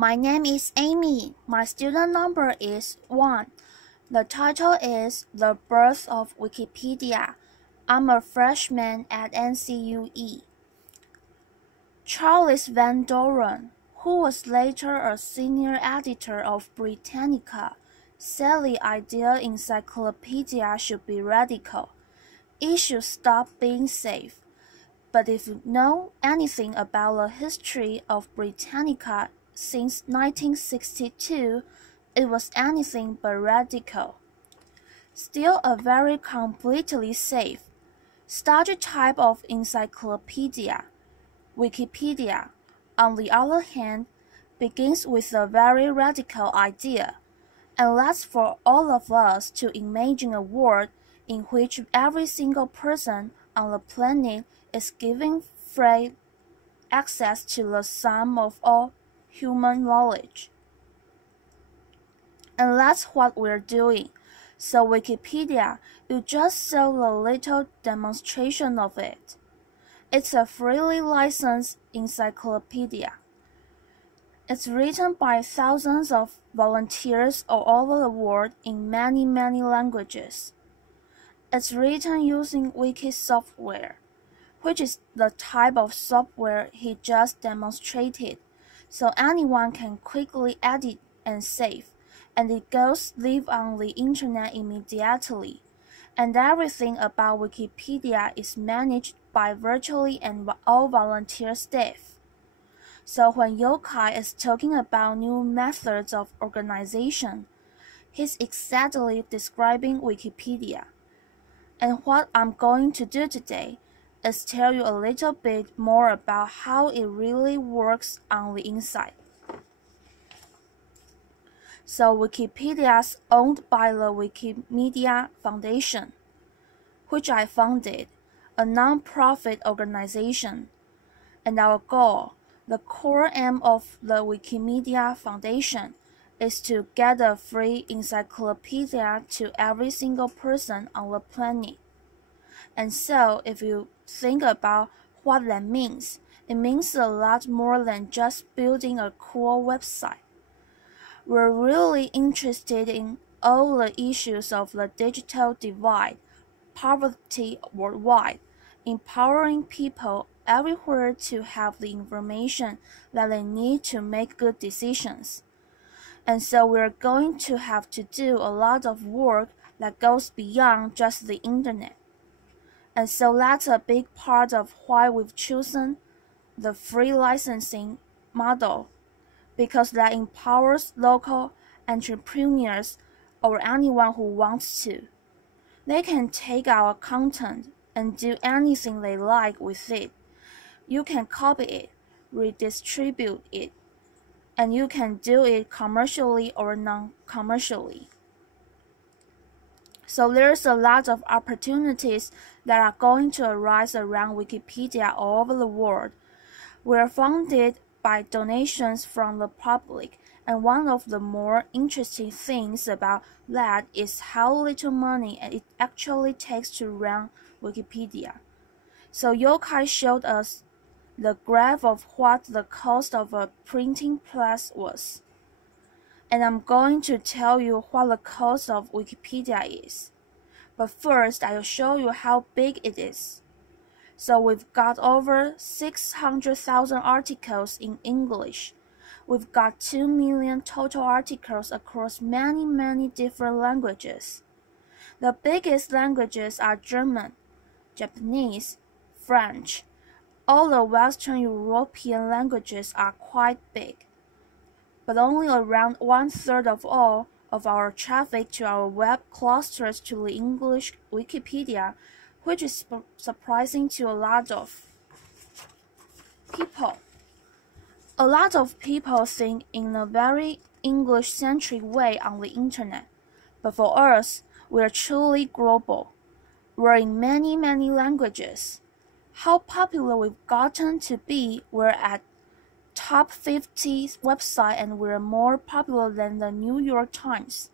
My name is Amy. My student number is 1. The title is The Birth of Wikipedia. I'm a freshman at NCUE. Charles Van Doren, who was later a senior editor of Britannica, said the idea encyclopedia should be radical. It should stop being safe. But if you know anything about the history of Britannica since 1962, it was anything but radical. Still a very completely safe, study type of encyclopedia. Wikipedia, on the other hand, begins with a very radical idea, and that's for all of us to imagine a world in which every single person on the planet is given free access to the sum of all human knowledge. And that's what we're doing. So Wikipedia, you just saw a little demonstration of it. It's a freely licensed encyclopedia. It's written by thousands of volunteers all over the world in many languages. It's written using Wiki software, which is the type of software he just demonstrated, so anyone can quickly edit and save, and it goes live on the internet immediately. And everything about Wikipedia is managed by virtually and all volunteer staff. So when Yokai is talking about new methods of organization, he's exactly describing Wikipedia. And what I'm going to do today is tell you a little bit more about how it really works on the inside. So Wikipedia is owned by the Wikimedia Foundation, which I founded, a non-profit organization. And our goal, the core aim of the Wikimedia Foundation, is to get a free encyclopedia to every single person on the planet. And so, if you think about what that means, it means a lot more than just building a cool website. We're really interested in all the issues of the digital divide, poverty worldwide, empowering people everywhere to have the information that they need to make good decisions. And so we're going to have to do a lot of work that goes beyond just the internet. And so that's a big part of why we've chosen the free licensing model, because that empowers local entrepreneurs or anyone who wants to. They can take our content and do anything they like with it. You can copy it, redistribute it, and you can do it commercially or non-commercially. So there's a lot of opportunities that are going to arise around Wikipedia all over the world. We're funded by donations from the public, and one of the more interesting things about that is how little money it actually takes to run Wikipedia. So Yokai showed us the graph of what the cost of a printing press was. And I'm going to tell you what the cost of Wikipedia is. But first, I'll show you how big it is. So we've got over 600,000 articles in English. We've got 2 million total articles across many different languages. The biggest languages are German, Japanese, French. All the Western European languages are quite big, but only around 1/3 of all of our traffic to our web clusters to the English Wikipedia, which is surprising to a lot of people. A lot of people think in a very English-centric way on the internet, but for us, we're truly global. We're in many languages. How popular we've gotten to be, we're at top 50 website and we're more popular than the New York Times.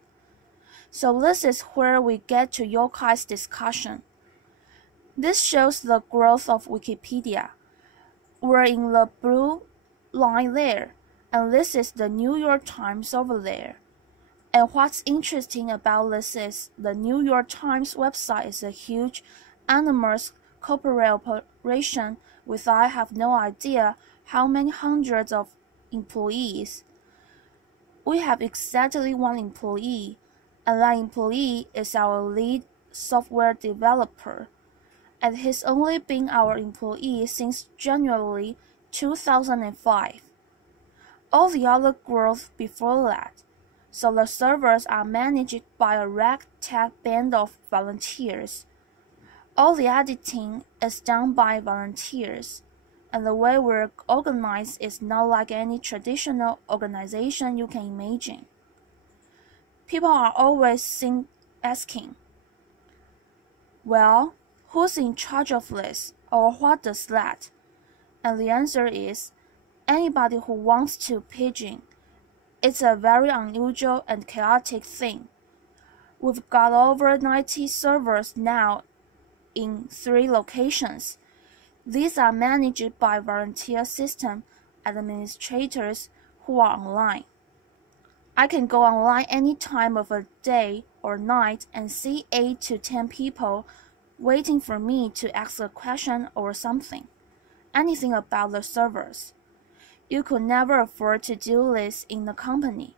So this is where we get to Yokai's discussion. This shows the growth of Wikipedia. We're in the blue line there, and this is the New York Times over there. And what's interesting about this is the New York Times website is a huge, enormous corporate operation with I have no idea how many hundreds of employees. We have exactly one employee, and that employee is our lead software developer, and he's only been our employee since January 2005. All the other growth before that. So the servers are managed by a ragtag band of volunteers. All the editing is done by volunteers, and the way we're organized is not like any traditional organization you can imagine. People are always asking, well, who's in charge of this, or what does that? And the answer is, anybody who wants to pitch in. It's a very unusual and chaotic thing. We've got over 90 servers now in 3 locations. These are managed by volunteer system administrators who are online. I can go online any time of a day or night and see 8 to 10 people waiting for me to ask a question or something, anything about the servers. You could never afford to do this in the company.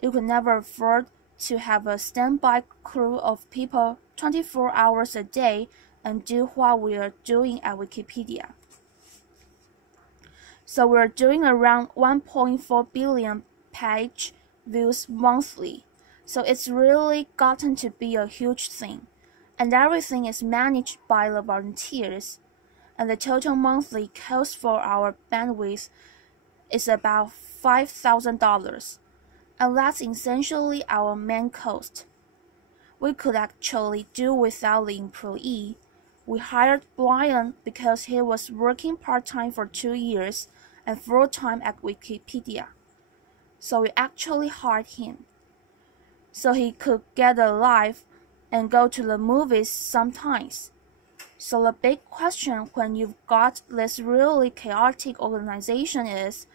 You could never afford to have a standby crew of people 24 hours a day and do what we are doing at Wikipedia. So we're doing around 1.4 billion page views monthly. So it's really gotten to be a huge thing. And everything is managed by the volunteers. And the total monthly cost for our bandwidth is about $5,000, and that's essentially our main cost. We could actually do without the employee. We hired Brian because he was working part-time for 2 years and full-time at Wikipedia. So we actually hired him, so he could get a life and go to the movies sometimes. So the big question when you've got this really chaotic organization is,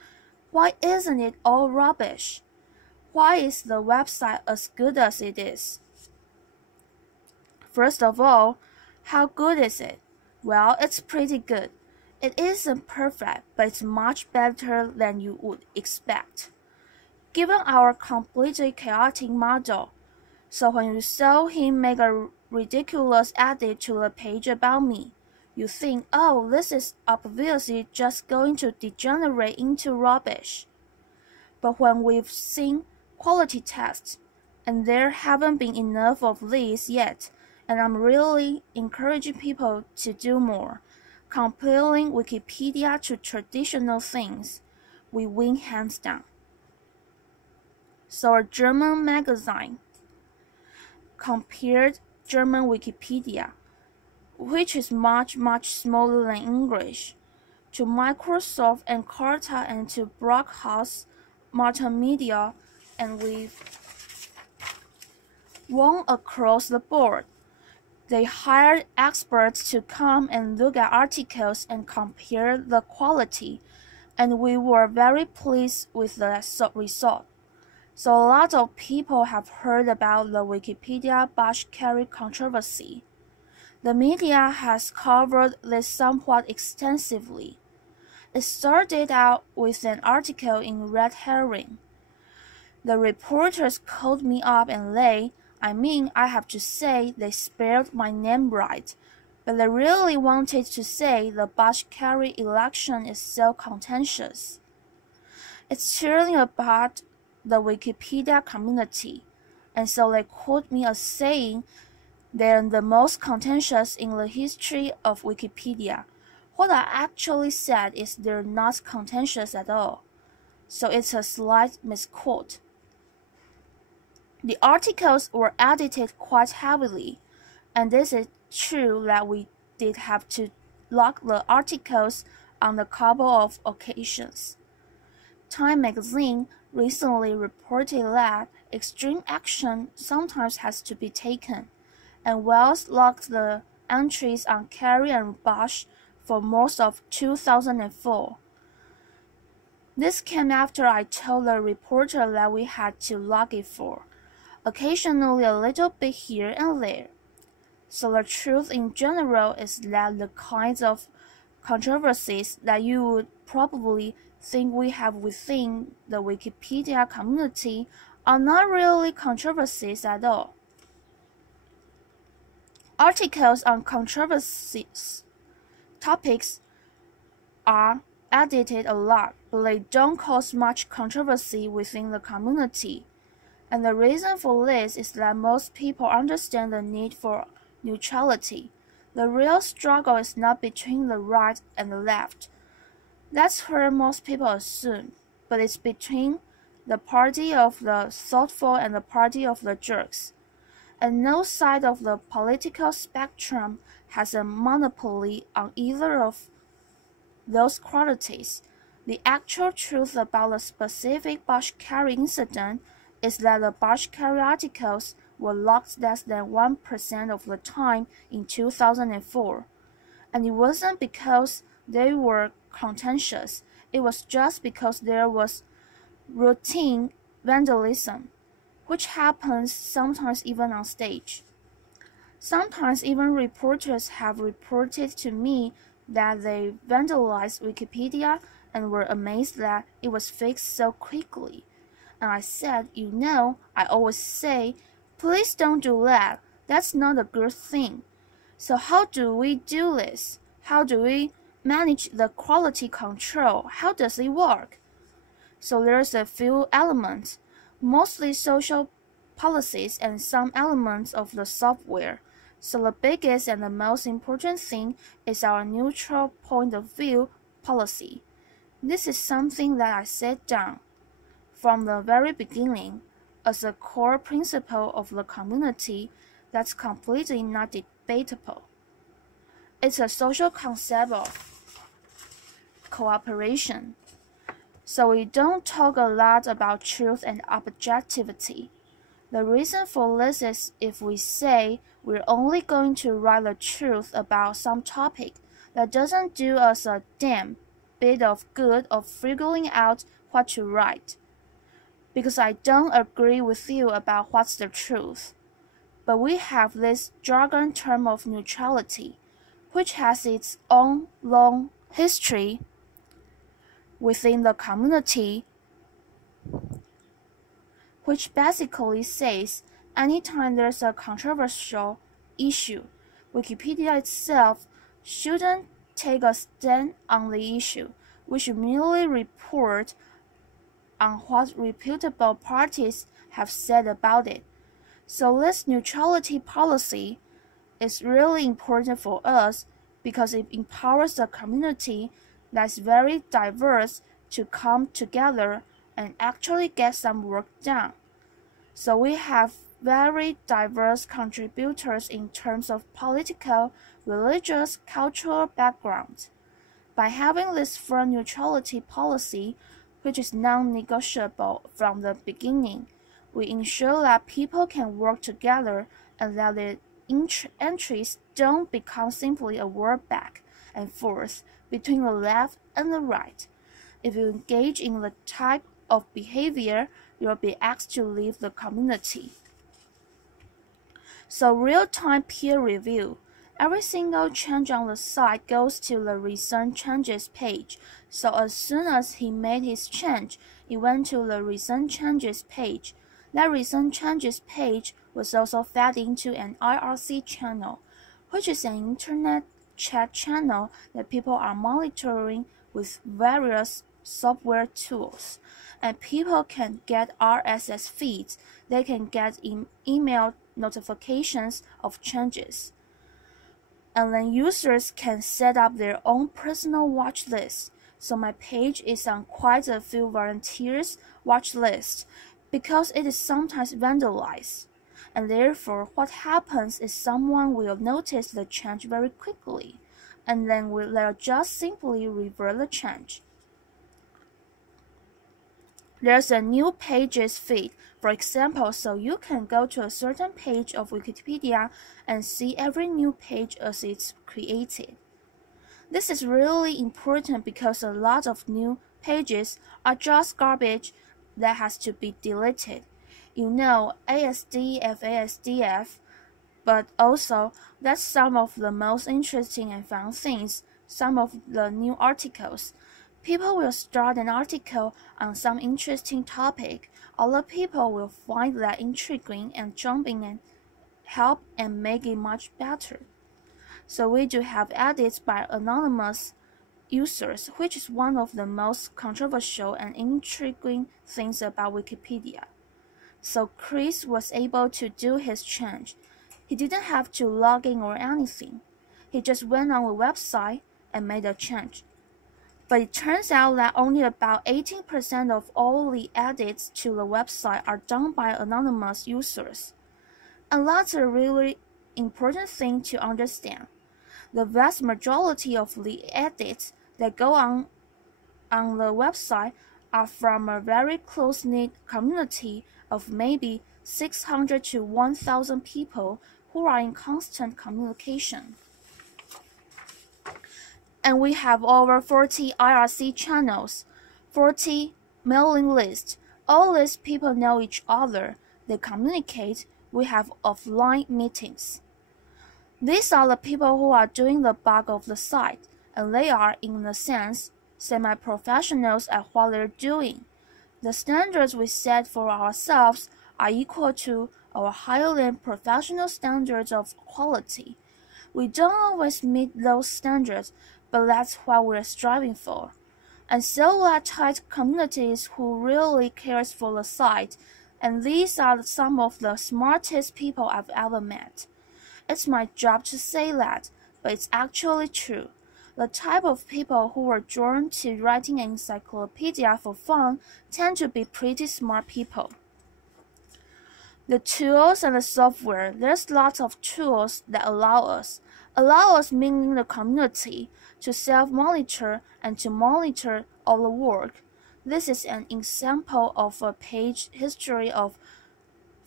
why isn't it all rubbish? Why is the website as good as it is? First of all, how good is it? Well, it's pretty good. It isn't perfect, but it's much better than you would expect, given our completely chaotic model. So when you saw him make a ridiculous edit to the page about me, you think, oh, this is obviously just going to degenerate into rubbish. But when we've seen quality tests, and there haven't been enough of these yet, and I'm really encouraging people to do more, comparing Wikipedia to traditional things, we win hands down. So a German magazine compared German Wikipedia, which is much smaller than English, to Microsoft and Carta and to Brockhaus Multimedia, and we've won across the board. They hired experts to come and look at articles and compare the quality, and we were very pleased with the result. So a lot of people have heard about the Wikipedia badge carry controversy. The media has covered this somewhat extensively. It started out with an article in Red Herring. The reporters called me up and I have to say they spelled my name right, but they really wanted to say the badge carry election is so contentious. It's truly about the Wikipedia community, and so they quote me as saying they're the most contentious in the history of Wikipedia. What I actually said is they're not contentious at all, so it's a slight misquote. The articles were edited quite heavily, and this is true that we did have to lock the articles on a couple of occasions. Time magazine recently reported that extreme action sometimes has to be taken, and Wells locked the entries on Carey and Bosch for most of 2004. This came after I told the reporter that we had to log it for, occasionally a little bit here and there. So the truth in general is that the kinds of controversies that you would probably think we have within the Wikipedia community are not really controversies at all. Articles on controversies topics are edited a lot, but they don't cause much controversy within the community. And the reason for this is that most people understand the need for neutrality. The real struggle is not between the right and the left. That's what most people assume, but it's between the party of the thoughtful and the party of the jerks. And no side of the political spectrum has a monopoly on either of those qualities. The actual truth about the specific Bashkari incident is that the Bashkari articles were logged less than 1% of the time in 2004. And it wasn't because they were contentious, it was just because there was routine vandalism, which happens sometimes even on stage. Sometimes even reporters have reported to me that they vandalized Wikipedia and were amazed that it was fixed so quickly. And I said, I always say, please don't do that. That's not a good thing. So how do we do this? How do we manage the quality control? How does it work? So there's a few elements, mostly social policies and some elements of the software. So the biggest and the most important thing is our neutral point of view policy. This is something that I set down from the very beginning as a core principle of the community that's completely not debatable. It's a social concept of cooperation. So we don't talk a lot about truth and objectivity. The reason for this is if we say we're only going to write the truth about some topic, that doesn't do us a damn bit of good of figuring out what to write. Because I don't agree with you about what's the truth. But we have this jargon term of neutrality, which has its own long history within the community, which basically says anytime there's a controversial issue, Wikipedia itself shouldn't take a stand on the issue. We should merely report on what reputable parties have said about it. So this neutrality policy is really important for us because it empowers the community that's very diverse to come together and actually get some work done. So we have very diverse contributors in terms of political, religious, cultural backgrounds. By having this firm neutrality policy, which is non-negotiable from the beginning, we ensure that people can work together and that their entries don't become simply a war back and forth between the left and the right. If you engage in the type of behavior, you'll be asked to leave the community. So real-time peer review. Every single change on the site goes to the recent changes page. So as soon as he made his change, it went to the recent changes page. That recent changes page was also fed into an IRC channel, which is an internet chat channel that people are monitoring with various software tools. And people can get RSS feeds. They can get email notifications of changes. And then users can set up their own personal watch list. So my page is on quite a few volunteers' watch list because it is sometimes vandalized. And therefore, what happens is someone will notice the change very quickly, and then they'll just simply revert the change. There's a new pages feed, for example, so you can go to a certain page of Wikipedia and see every new page as it's created. This is really important because a lot of new pages are just garbage that has to be deleted. You know, ASDF, but also that's some of the most interesting and fun things, some of the new articles. People will start an article on some interesting topic. Other people will find that intriguing and jump in and help and make it much better. So we do have edits by anonymous users, which is one of the most controversial and intriguing things about Wikipedia. So Chris was able to do his change. He didn't have to log in or anything. He just went on the website and made a change. But it turns out that only about 18% of all the edits to the website are done by anonymous users. And that's a really important thing to understand. The vast majority of the edits that go on the website are from a very close-knit community of maybe 600 to 1,000 people who are in constant communication. And we have over 40 IRC channels, 40 mailing lists. All these people know each other. They communicate. We have offline meetings. These are the people who are doing the bulk of the site, and they are, in a sense, semi-professionals at what they're doing. The standards we set for ourselves are equal to or higher than professional standards of quality. We don't always meet those standards, but that's what we're striving for. And so are tight communities who really cares for the site, and these are some of the smartest people I've ever met. It's my job to say that, but it's actually true. The type of people who are drawn to writing an encyclopedia for fun tend to be pretty smart people. The tools and the software, there's lots of tools that allow us meaning the community, to self-monitor and to monitor all the work. This is an example of a page history of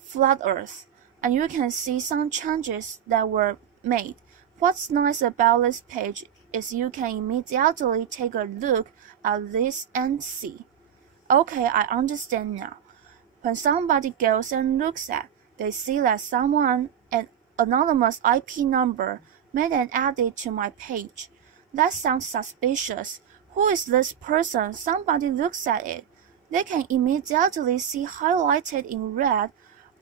Flat Earth, and you can see some changes that were made. What's nice about this page is you can immediately take a look at this and see. Okay, I understand now. When somebody goes and looks at, they see that someone, an anonymous IP number, made an edit to my page. That sounds suspicious. Who is this person? Somebody looks at it. They can immediately see highlighted in red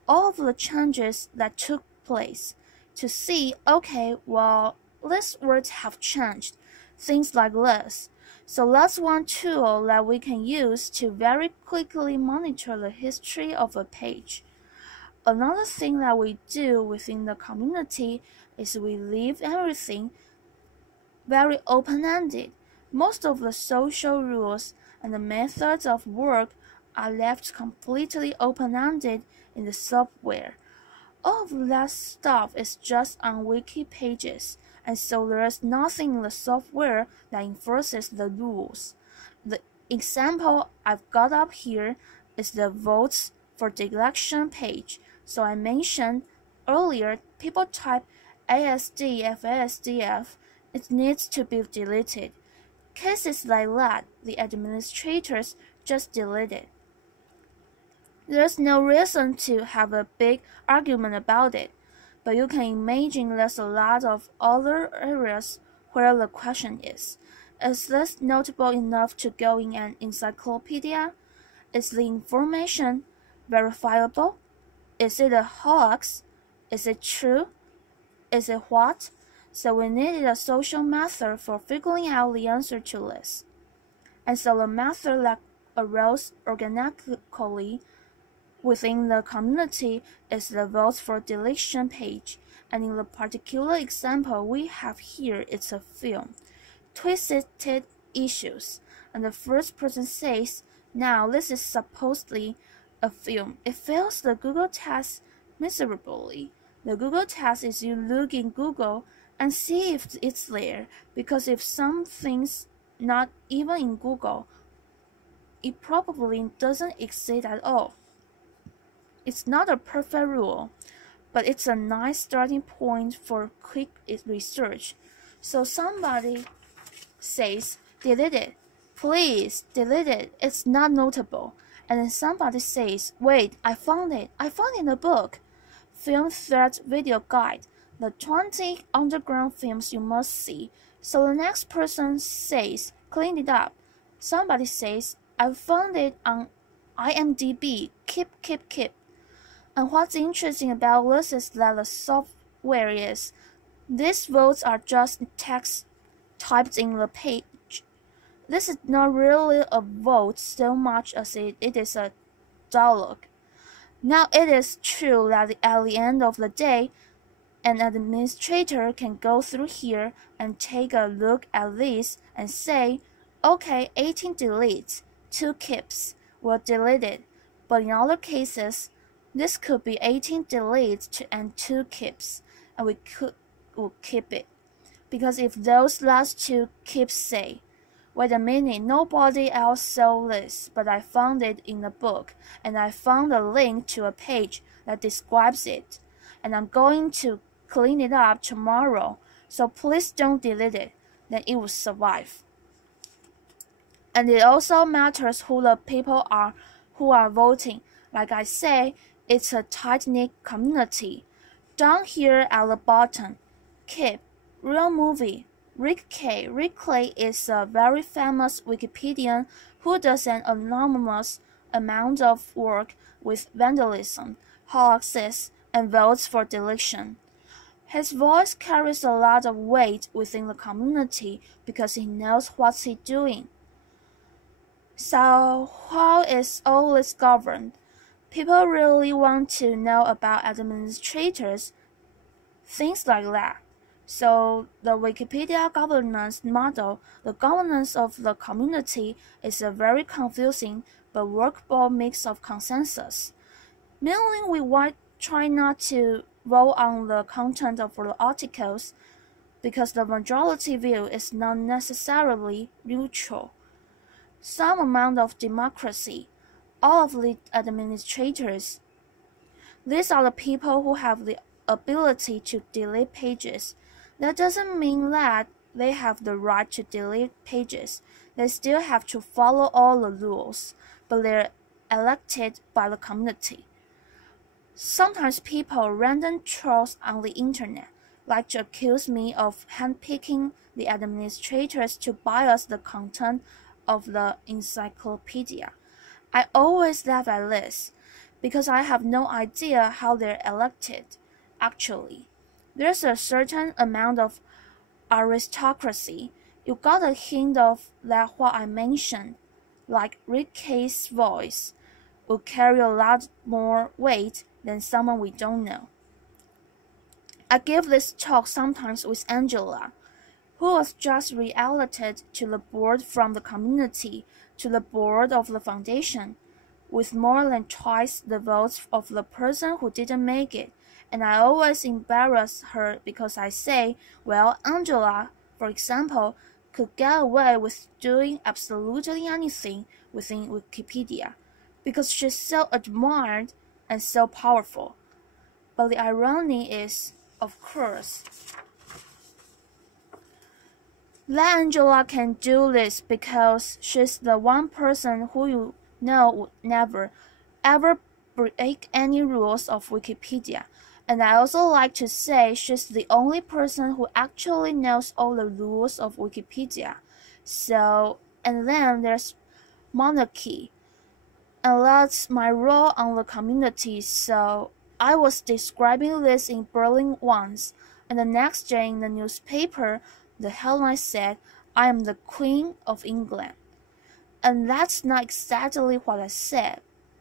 all of the changes that took place. To see, okay, well, these words have changed. Things like this. So that's one tool that we can use to very quickly monitor the history of a page. Another thing that we do within the community is we leave everything very open-ended. Most of the social rules and the methods of work are left completely open-ended in the software. All of that stuff is just on wiki pages, and so there is nothing in the software that enforces the rules. The example I've got up here is the votes for the election page. So I mentioned earlier, people type ASDF, it needs to be deleted. Cases like that, the administrators just delete it. There's no reason to have a big argument about it, but you can imagine there's a lot of other areas where the question is this notable enough to go in an encyclopedia? Is the information verifiable? Is it a hoax? Is it true? Is it what? So we needed a social method for figuring out the answer to this. And so the method that arose organically within the community is the votes for deletion page. And in the particular example we have here, it's a film. Twisted issues. And the first person says, now this is supposedly a film. It fails the Google test miserably. The Google test is you look in Google and see if it's there, because if something's not even in Google, it probably doesn't exist at all. It's not a perfect rule, but it's a nice starting point for quick research. So somebody says, delete it. please delete it, it's not notable. And then somebody says, wait, I found it in the book. Film Thread Video Guide, the 20 underground films you must see. So the next person says, clean it up. Somebody says, I found it on IMDb, keep. And what's interesting about this is that the software is, these votes are just text typed in the page. This is not really a vote so much as it is a dialogue. Now it is true that at the end of the day, an administrator can go through here and take a look at this and say, okay, 18 deletes, 2 keeps, were deleted. But in other cases, this could be 18 deletes and 2 keeps, and we will keep it. Because if those last 2 keeps say, wait a minute, nobody else saw this, but I found it in the book, and I found a link to a page that describes it, and I'm going to clean it up tomorrow, so please don't delete it, then it will survive. And it also matters who the people are who are voting. Like I say, it's a tight-knit community. Down here at the bottom, keep, real movie. Rick Clay is a very famous Wikipedian who does an enormous amount of work with vandalism, hoaxes, and votes for deletion. His voice carries a lot of weight within the community because he knows what he's doing. So how is all this governed? People really want to know about administrators, things like that. So the Wikipedia governance model, the governance of the community, is a very confusing but workable mix of consensus. Mainly we try not to vote on the content of the articles because the majority view is not necessarily neutral. Some amount of democracy, all of the administrators. These are the people who have the ability to delete pages. That doesn't mean that they have the right to delete pages. They still have to follow all the rules, but they're elected by the community. Sometimes people, random trolls on the internet, like to accuse me of handpicking the administrators to bias the content of the encyclopedia. I always laugh at this, because I have no idea how they're elected, actually. There's a certain amount of aristocracy. You got a hint of that what I mentioned, like Rick K's voice, will carry a lot more weight than someone we don't know. I give this talk sometimes with Angela, who was just re-elected to the board from the community to the board of the foundation, with more than twice the votes of the person who didn't make it. And I always embarrass her because I say, well, Angela, for example, could get away with doing absolutely anything within Wikipedia, because she's so admired and so powerful. But the irony is, of course, that Angela can do this because she's the one person who you know would never, ever break any rules of Wikipedia. And I also like to say she's the only person who actually knows all the rules of Wikipedia. So, and then there's monarchy. And that's my role on the community, so I was describing this in Berlin once, and the next day in the newspaper, the headline said, I am the Queen of England. And that's not exactly what I said,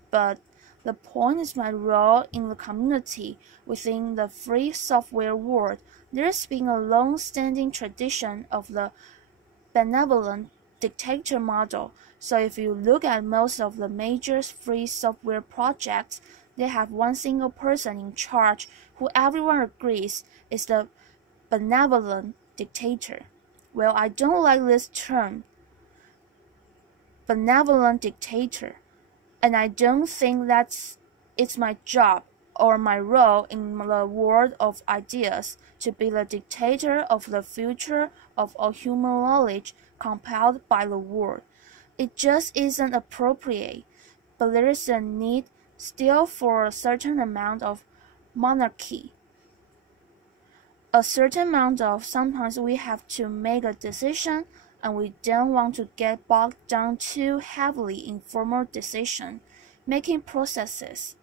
but the point is my role in the community within the free software world. There's been a long-standing tradition of the benevolent dictator model. So if you look at most of the major free software projects, they have one single person in charge who everyone agrees is the benevolent dictator. Well, I don't like this term, benevolent dictator, and I don't think it's my job or my role in the world of ideas to be the dictator of the future of all human knowledge compiled by the world. It just isn't appropriate, but there is a need still for a certain amount of monarchy. A certain amount of sometimes we have to make a decision and we don't want to get bogged down too heavily in formal decision-making processes.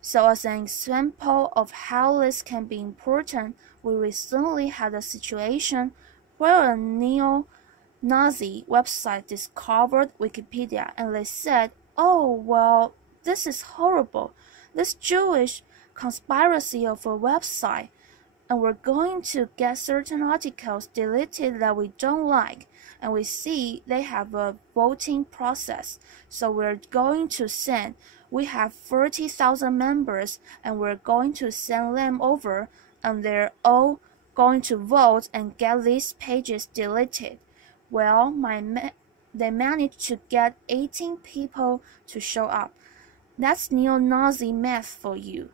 So as an example of how this can be important, we recently had a situation where a neo-Nazi website discovered Wikipedia and they said, "Oh, well, this is horrible. This Jewish conspiracy of a website, and we're going to get certain articles deleted that we don't like, and we see they have a voting process, so we're going to send. We have 30,000 members, and we're going to send them over, and they're all going to vote and get these pages deleted." Well, they managed to get 18 people to show up. That's neo-Nazi math for you.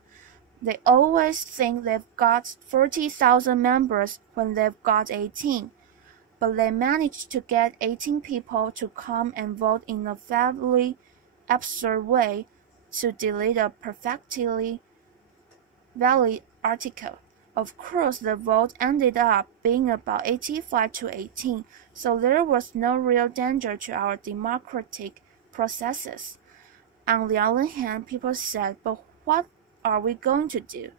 They always think they've got 30,000 members when they've got 18, but they managed to get 18 people to come and vote in a fairly absurd way to delete a perfectly valid article. Of course, the vote ended up being about 85 to 18, so there was no real danger to our democratic processes. On the other hand, people said, "But what are we going to do?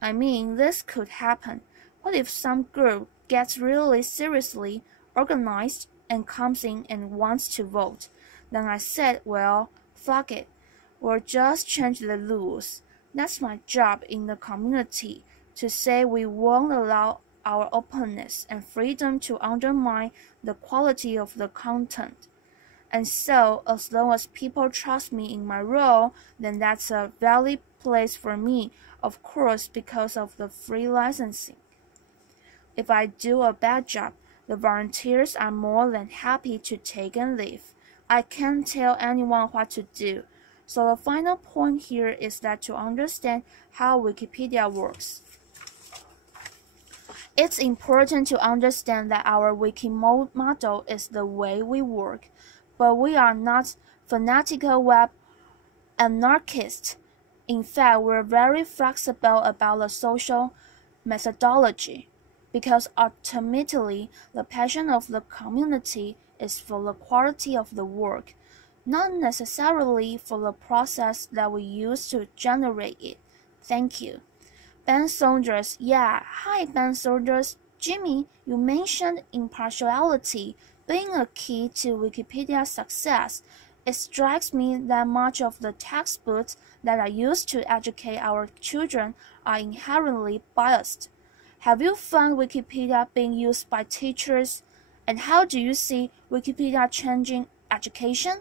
I mean, this could happen. What if some group gets really seriously organized and comes in and wants to vote?" Then I said, "Well, fuck it. We'll just change the rules. That's my job in the community, to say we won't allow our openness and freedom to undermine the quality of the content. And so, as long as people trust me in my role, then that's a valid place for me, of course, because of the free licensing. If I do a bad job, the volunteers are more than happy to take and leave. I can't tell anyone what to do." So the final point here is that to understand how Wikipedia works, it's important to understand that our wiki model is the way we work, but we are not fanatical web anarchists. In fact, we're very flexible about the social methodology, because ultimately the passion of the community is for the quality of the work, not necessarily for the process that we use to generate it. Thank you. Ben Saunders. Yeah, hi Ben Saunders. Jimmy, you mentioned impartiality being a key to Wikipedia's success. It strikes me that much of the textbooks that are used to educate our children are inherently biased. Have you found Wikipedia being used by teachers? And how do you see Wikipedia changing education?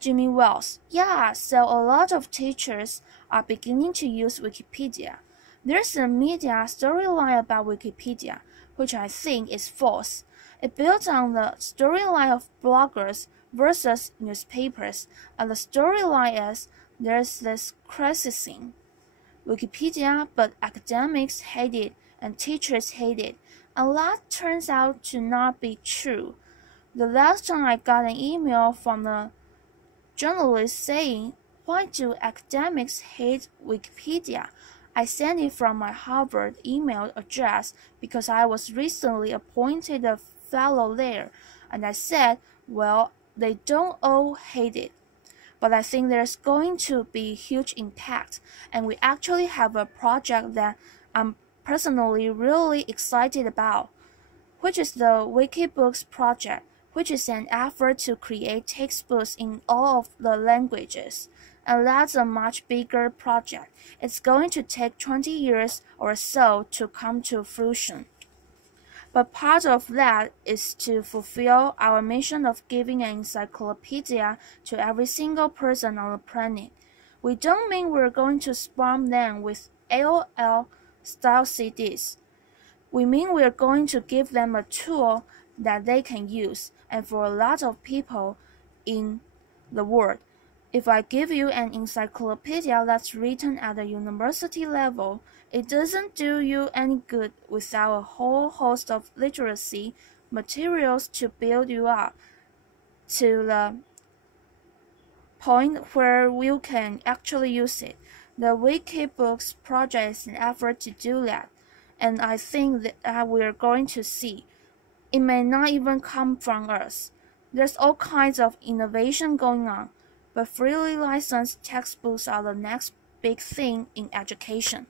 Jimmy Wells. Yeah, so a lot of teachers are beginning to use Wikipedia. There's a media storyline about Wikipedia, which I think is false. It builds on the storyline of bloggers versus newspapers, and the storyline is there's this crisis in Wikipedia, but academics hate it and teachers hate it, and that turns out to not be true. The last time I got an email from a journalist saying, "Why do academics hate Wikipedia?" I sent it from my Harvard email address because I was recently appointed a fellow there, and I said, well, they don't all hate it, but I think there's going to be huge impact, and we actually have a project that I'm personally really excited about, which is the Wikibooks project, which is an effort to create textbooks in all of the languages. And that's a much bigger project. It's going to take 20 years or so to come to fruition. But part of that is to fulfill our mission of giving an encyclopedia to every single person on the planet. We don't mean we're going to spam them with AOL-style CDs. We mean we're going to give them a tool that they can use, and for a lot of people in the world. If I give you an encyclopedia that's written at the university level, it doesn't do you any good without a whole host of literacy materials to build you up. to the point where we can actually use it. The Wikibooks project is an effort to do that, and I think that we're going to see. It may not even come from us. There's all kinds of innovation going on, but freely licensed textbooks are the next big thing in education.